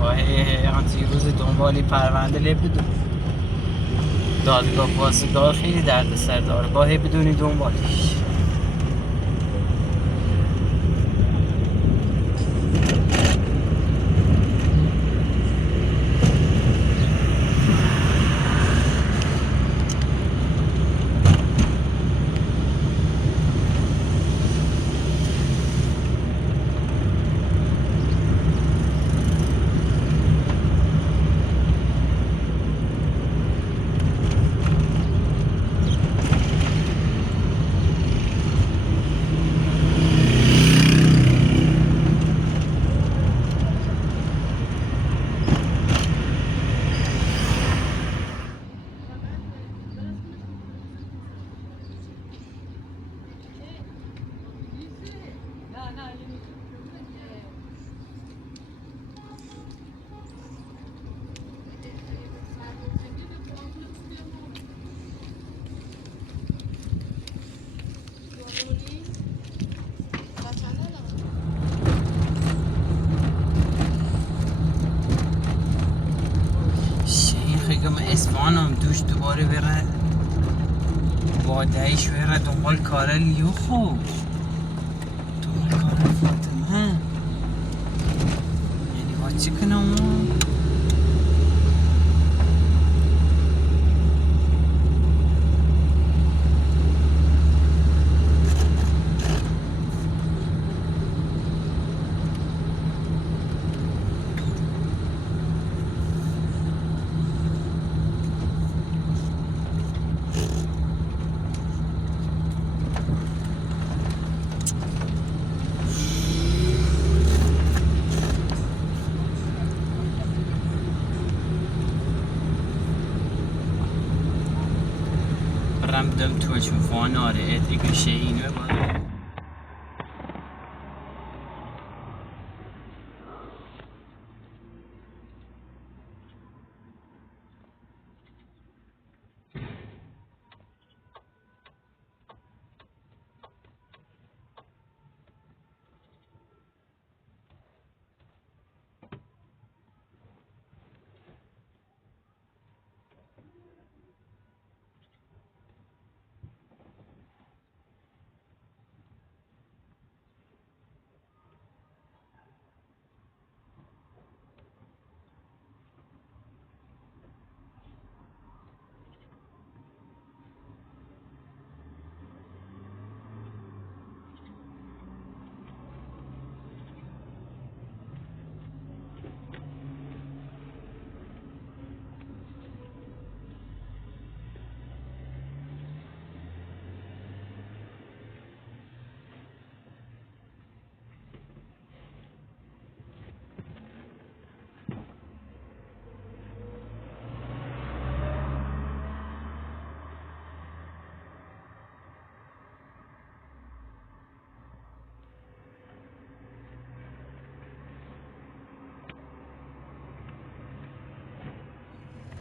با آنتی روز دنبالی پرونده بدون دادگاه واسطه خیلی درد سر داره با بدونی دنبالش. اصفهانم دوش دوباره بره وادهیش بره دنبال کاره لیو خوب دنبال کاره فاطمه یعنی با چی کنم دم تو شوفان آره اتریک شیء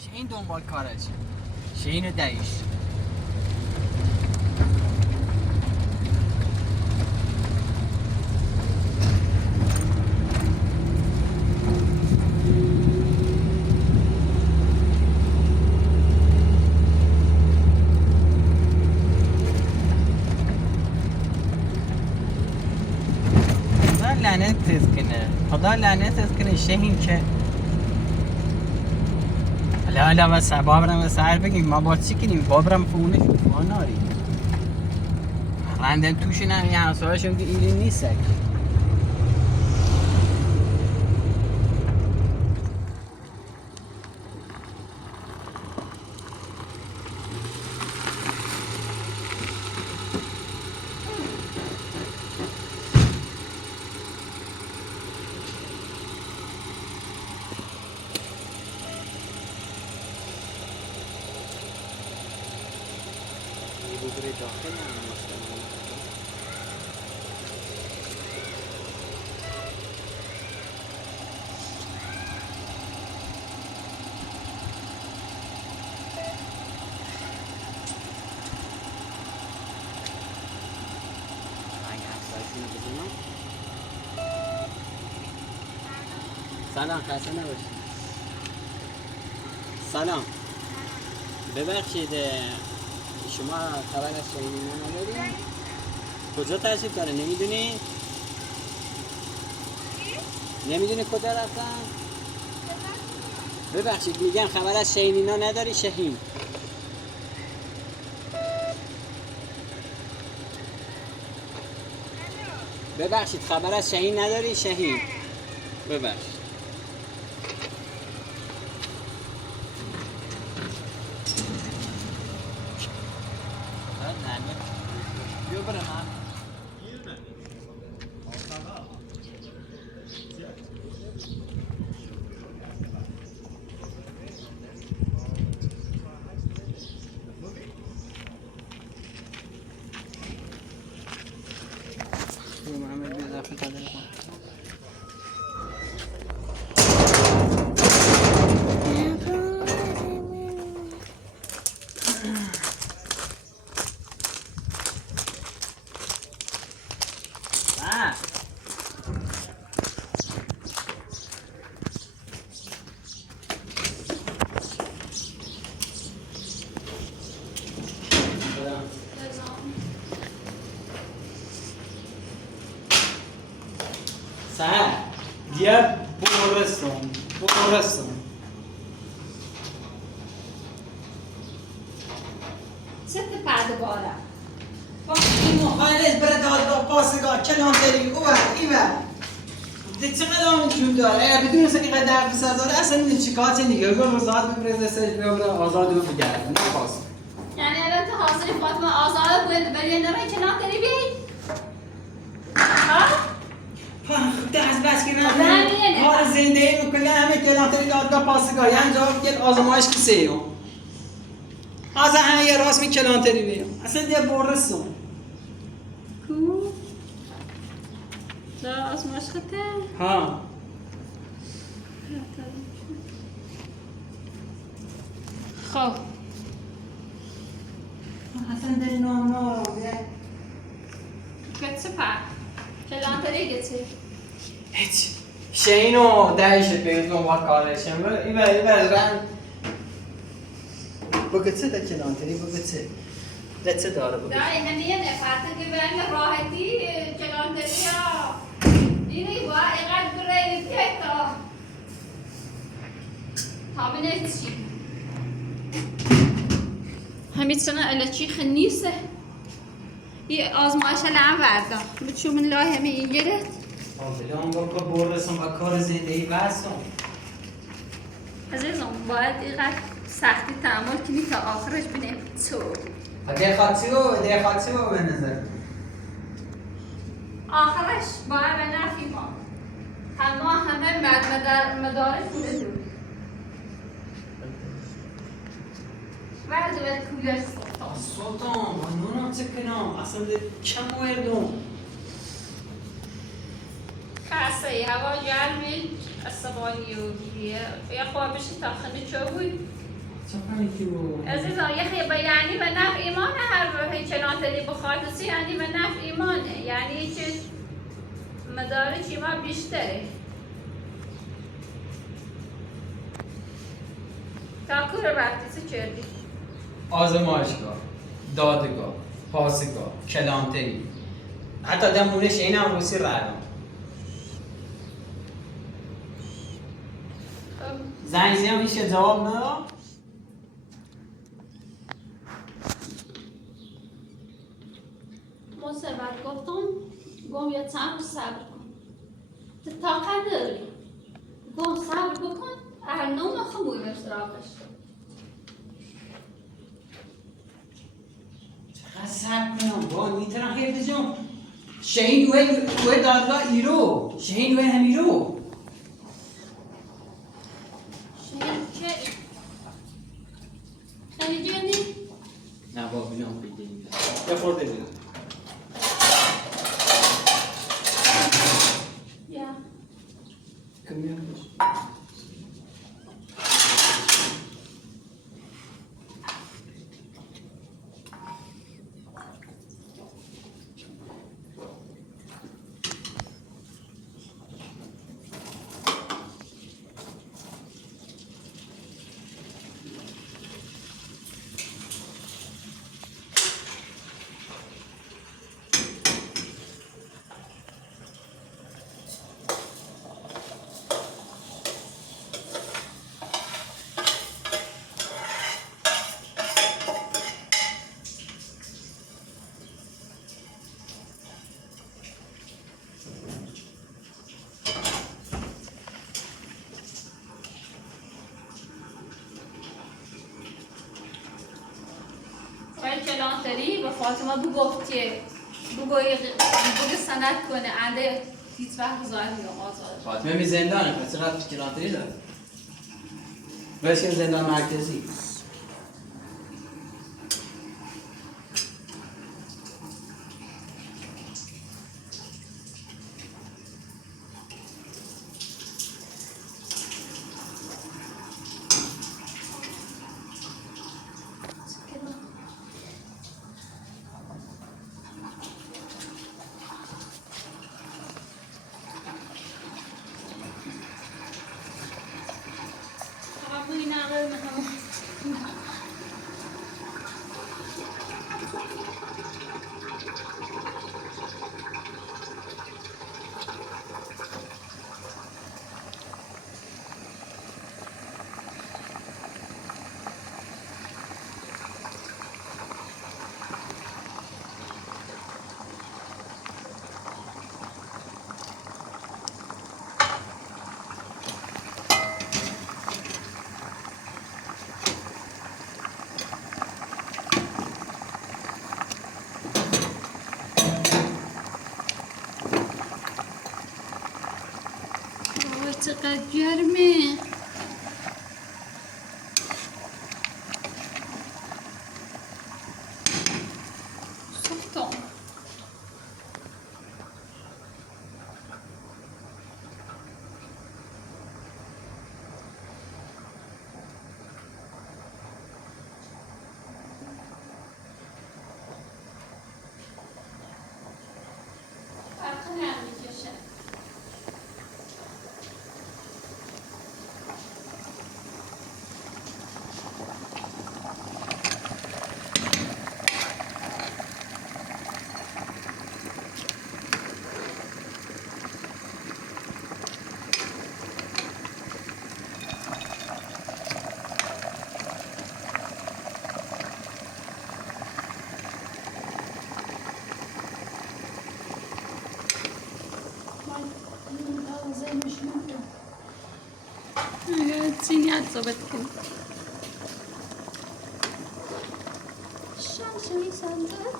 شین دنبال کارش شین دایش خدا لعنتت کنه شهین که لا بس بابرم سر بگیم ما با چی کنیم بابرم فونه شوفان آری رندم توشون هم یه همسایه‌شون که ایلی نیست داخل سلام، خسته نباشید. سلام. ببخشید شما خبر از شهینینا ندارید؟ کجا تشریف داره نمیدونی؟ نمیدونی کجا رفتن؟ ببخشید میگم خبر از شهینینا نداری؟ شهین ببخشید خبر از شهین نداری؟ شهین ببخشید. بیا برم محمد بیا اضافه تدریج کن. سهر بیا برسون چه پرده بارم این مخالف برای دادگاه پاسگاه کلانتری اوه ایوه ده چقدر آمون جون داره اگر بدون اصلا اینقدر درد سزاره اصلا این چیکار چه دیگه بگو روزات بپرزه سرش بیامره آزاد رو بگرد نخواست یعنی الان تو حاضری فاطمه آزاد باید بری نرای کلانتری بی؟ ها؟ دست بس که نه کار زنده میکنه همه کلانتری دادگاه پاسگاه یعنی جواب گل آزمایش که سیو از همه یه راست می کلانتری بیم اصلا دیگه برسون کو؟ لا آزمایش خطه؟ ها خب اصلا داری نام گچه پر کلانتری گچه هیچ شینو دایشه پیدون با کارش این رن بگه ده کلانتری بگه ده داره بگه دا این همیه نفرته که برن راحتی کلانتری ها اینی با اینقدر برای پیتا تا بینه چی همین سنه الچی خنیسه یه آزمایش لعن ورده بچو من لای همه این گرد بلان با که برسون با کار زندگی بستم عزیزم باید اینقدر سختی تحمل کنی تا آخرش بینه تو ده خاطی رو به نظر آخرش باید به نفی ما همه مدارش بوده دور ورده باید کولر سلطان با نونم چه کنم اصلا ده کم وردم خاصه هوا گرمی عصبانی و گیریه یا خواه بشی تا خنه چه بود چه کنی که بود؟ عزیزا یه خیبه یعنی به نفع ایمانه هر چنانتری بخاطسی یعنی به نفع ایمانه یعنی چیز مدارج ایمان بیشتره تا کور رفتی چه کردی؟ آزمایشگاه دادگاه پاسگاه کلانتری حتی دمونش این هم روسی رردم زنگ زیم هیچ جواب ندارم مصیبت گم یا چند روز صبر کن تو طاقت داری گم صبر بکن هر نوم خموی اشتراکش چقدر صبر کنم با نیترم خیلی جون شهید اوه دادگاه ایرو شهید اوه همیرو شهید که خیلی جدی؟ نه با بینام بیدیم یه خورده بینام یا کمیون بش داری به فاطمه بگفت که بگو سند کنه انده هیچ وقت ظاهر میگم آزاد فاطمه می زندانه پس چقدر فکراتری داره برسیم زندان مرکزی چقدر گرمه سفتم فرق نمیکشه چینی عصابت کن شمشوی سنزد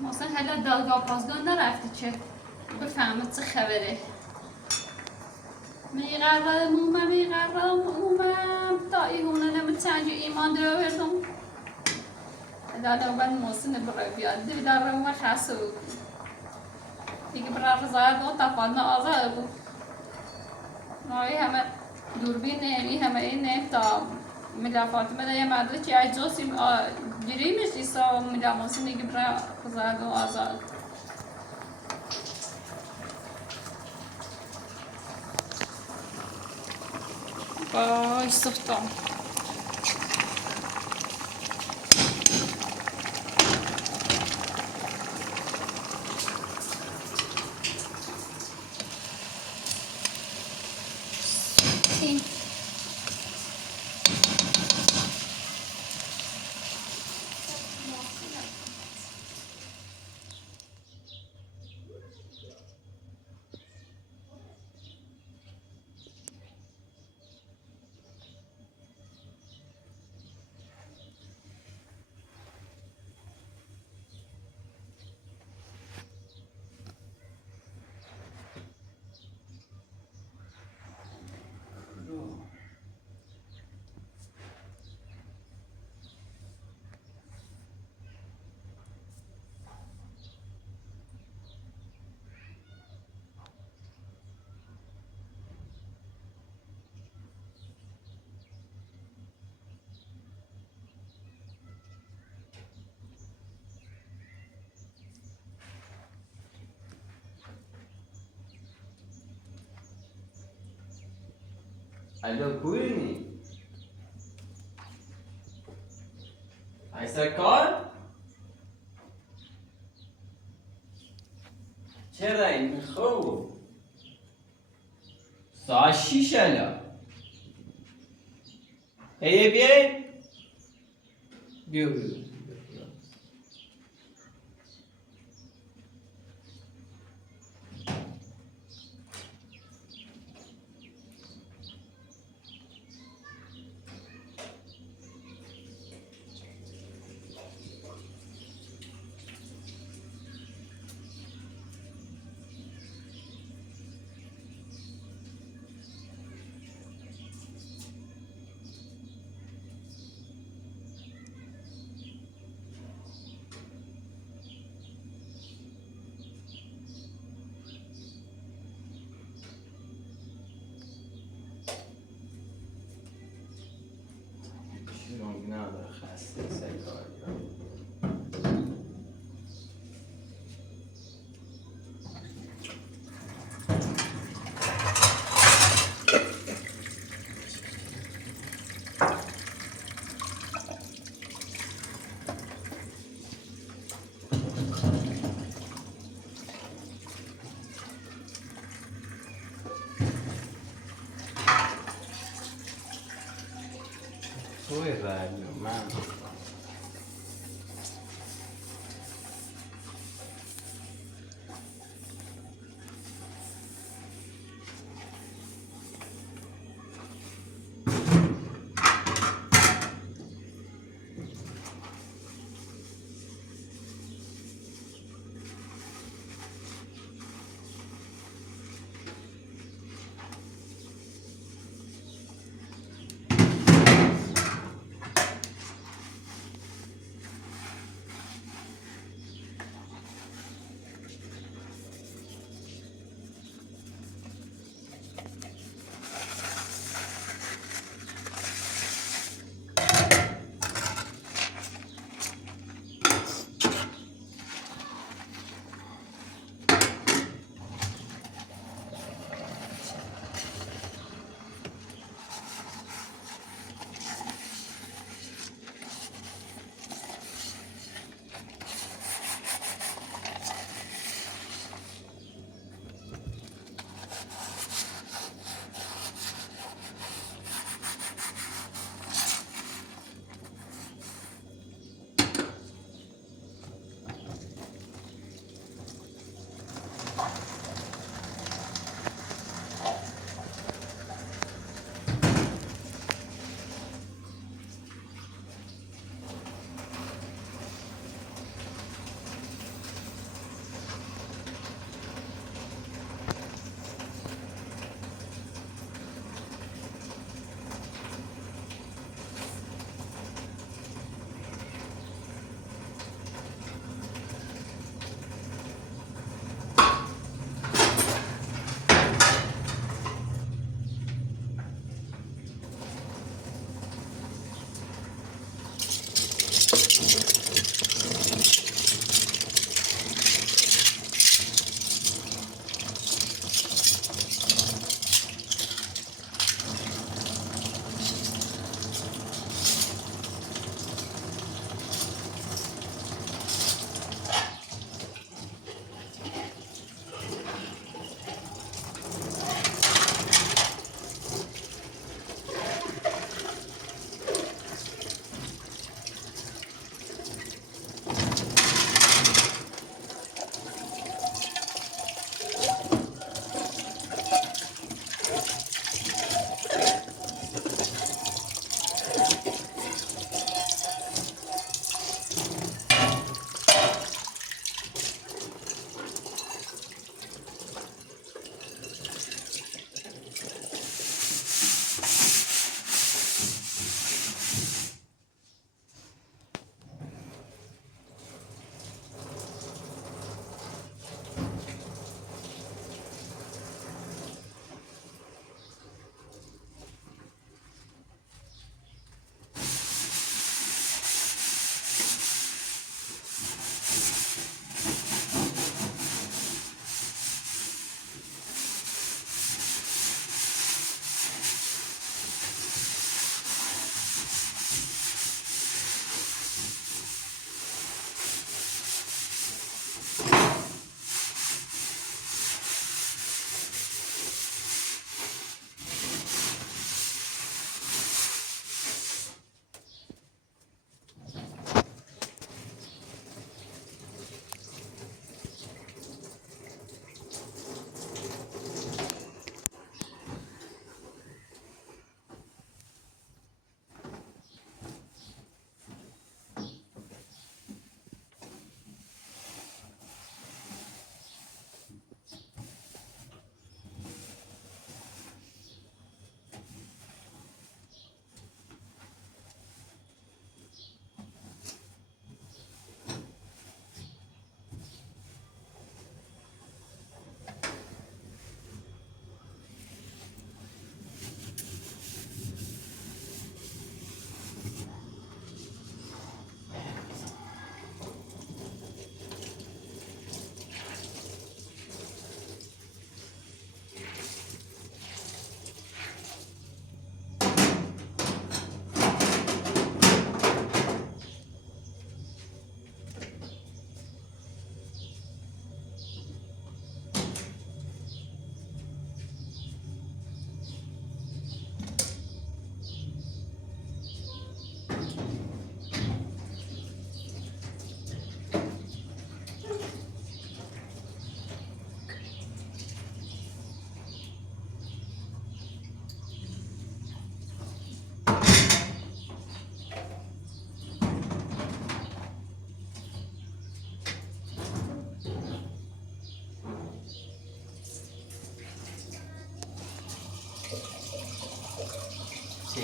مثلا حالا دادگاه پاسگاه نرفتی که بفهمد چه خبره میقررم تا ایهونه نمیتونج ایمان در آوردم دادا من محسن برای بیاد دیدار ما خاصه بود دیگه برای رضایت بود تفاهم آزاد بود نوعی همه دوربین یعنی همه اینه تا میلا فاطمه ده یه مدرسه چی اجازی گیریمش ایسا میلا محسن دیگه برای رضایت و آزاد وای سفتم الو کوینی ایسا کار چرا این خوب ساعت 6 الان بیاین بیا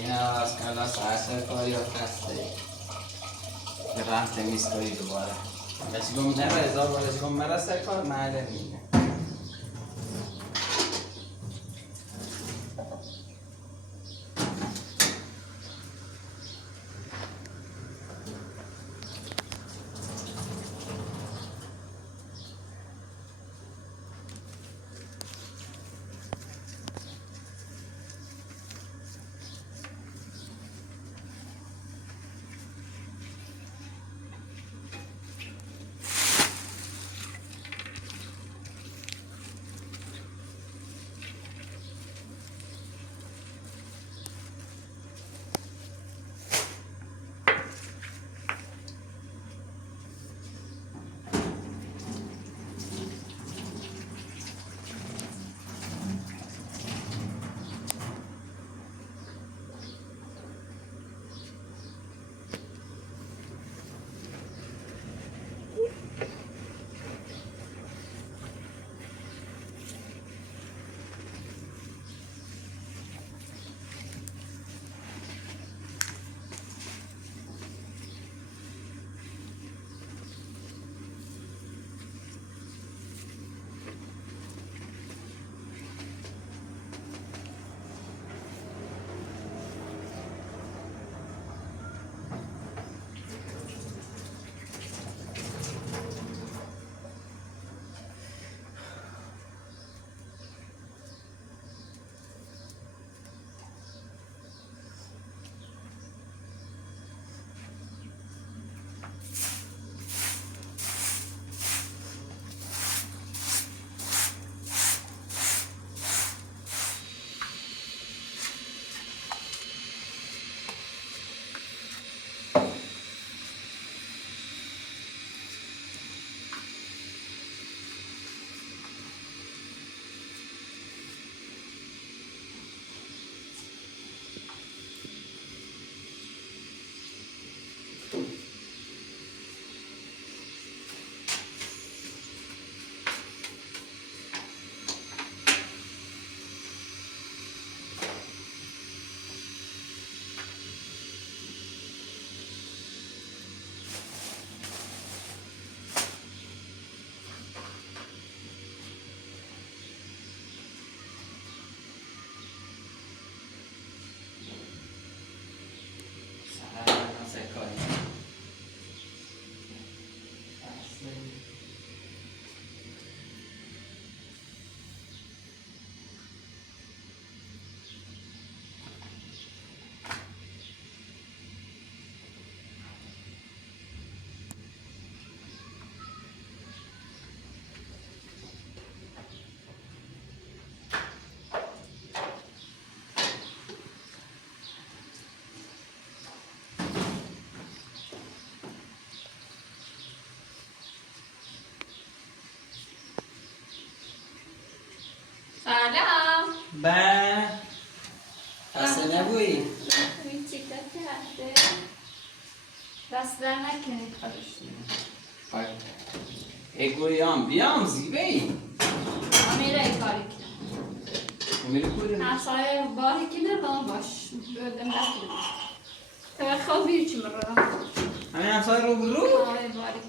اینا از کلا ساعت کاری و خسته رم تمیز کاری دوباره بچه گم نره هزار بار گم مرسه کار معله میده سلام با خسته نبوی این چیکار کرده دست در نکنید اگویام بیام زیبه ای میره ای کاری کنم میره کوری همسایه باری کنه با باش بردم نکنم تو خواب بیر چی مرا همین همسایه رو برو آره باری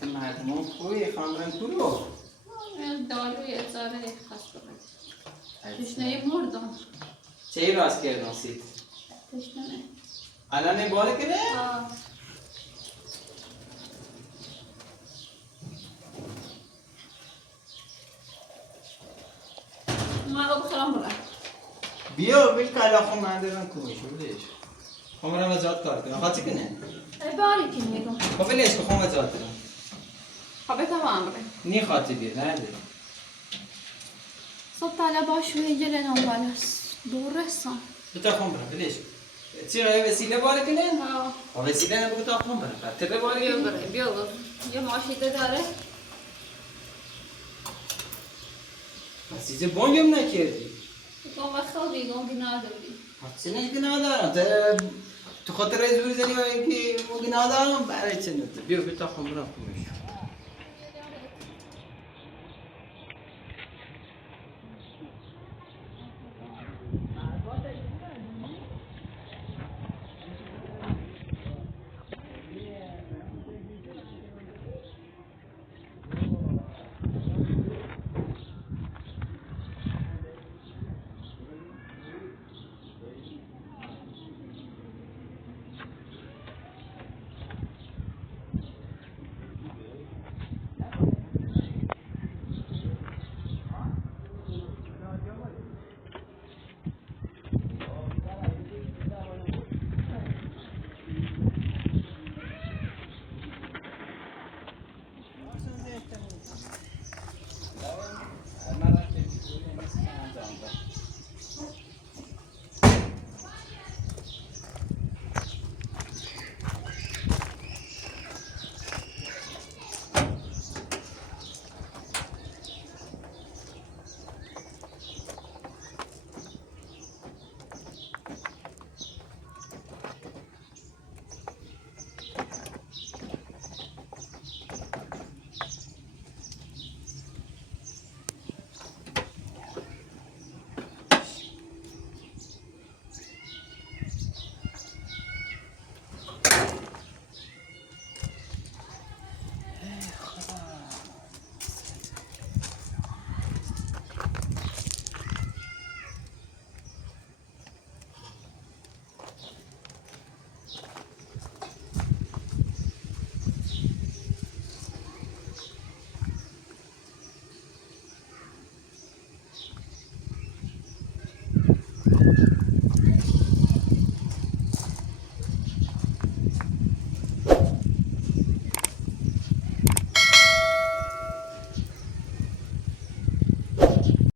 کنه مردمون خوی خاندرن کرو داروی ازاره خاص بکنم تشنه مردم چه راست کردن سید تشنه الان باره کنه ما رو بخورم برم بیا بیل کلا خون من دارم کومیش بودش خون برم وزاد کار کنم خواهد چی کنه؟ ای باری کنی گم خب بلیش که خون وزاد کنم خب تمام بره نی خواهد بیر نرده صد طلب باش و یه نام بالاست دور رسان بتا خون برم بلیش چی غیر وسیله باره کنه؟ آه خب وسیله نبود تا خون برم تره باره بیا کنه؟ بره بیا بره یه ماشیده داره مسیجه بانگم نکردی گم و خوابی گم گناه داری چه نیست گناه دارم تو خاطر زوری زنی و اینکه مو گناه دارم برای چه نده بیا بتا خون برم کومیش